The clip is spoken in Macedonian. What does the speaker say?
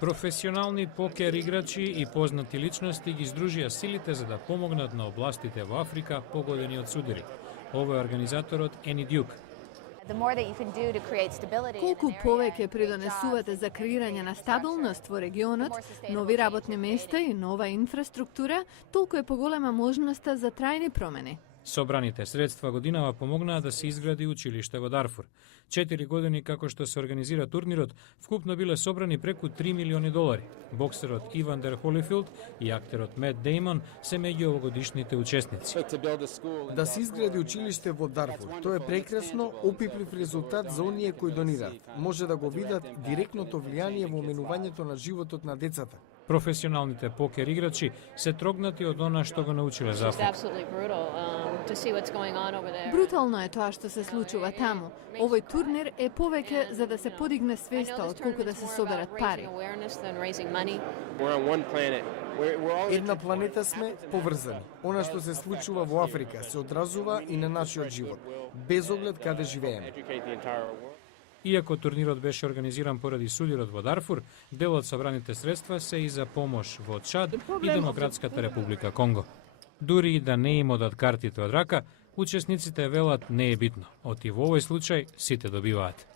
Професионални покер играчи и познати личности ги здружија силите за да помогнат на областите во Африка погодени од судари. Ова е организаторот Ени Дюк. Колку повеќе придонесувате за креирање на стабилност во регионот, нови работни места и нова инфраструктура, толку е поголема можноста за трајни промени. Собраните средства годинава помогнаа да се изгради училиште во Дарфур. 4 години како што се организира турнирот, вкупно биле собрани преку $3 милиони. Боксерот Ивандер Холифилд и актерот Мет Деймон се меѓу овогодишните учесници. Да се изгради училиште во Дарфур, тоа е прекрасно, опиплив резултат за оние кои донираат. Може да го видат директното влијание во менувањето на животот на децата. Професионалните покер играчи се трогнати од она што го научиле за Африка. Брутално е тоа што се случува таму. Овој турнир е повеќе за да се подигне свеста отколку да се соберат пари. Една планета сме, поврзани. Она што се случува во Африка се одразува и на нашиот живот, без оглед каде живееме. Иако турнирот беше организиран поради судирот во Дарфур, дел од собраните средства се и за помош во Чад и Демократската република Конго. Дури и да не им одат картите од рака, учесниците велат не е битно. Оти во овој случај сите добиваат.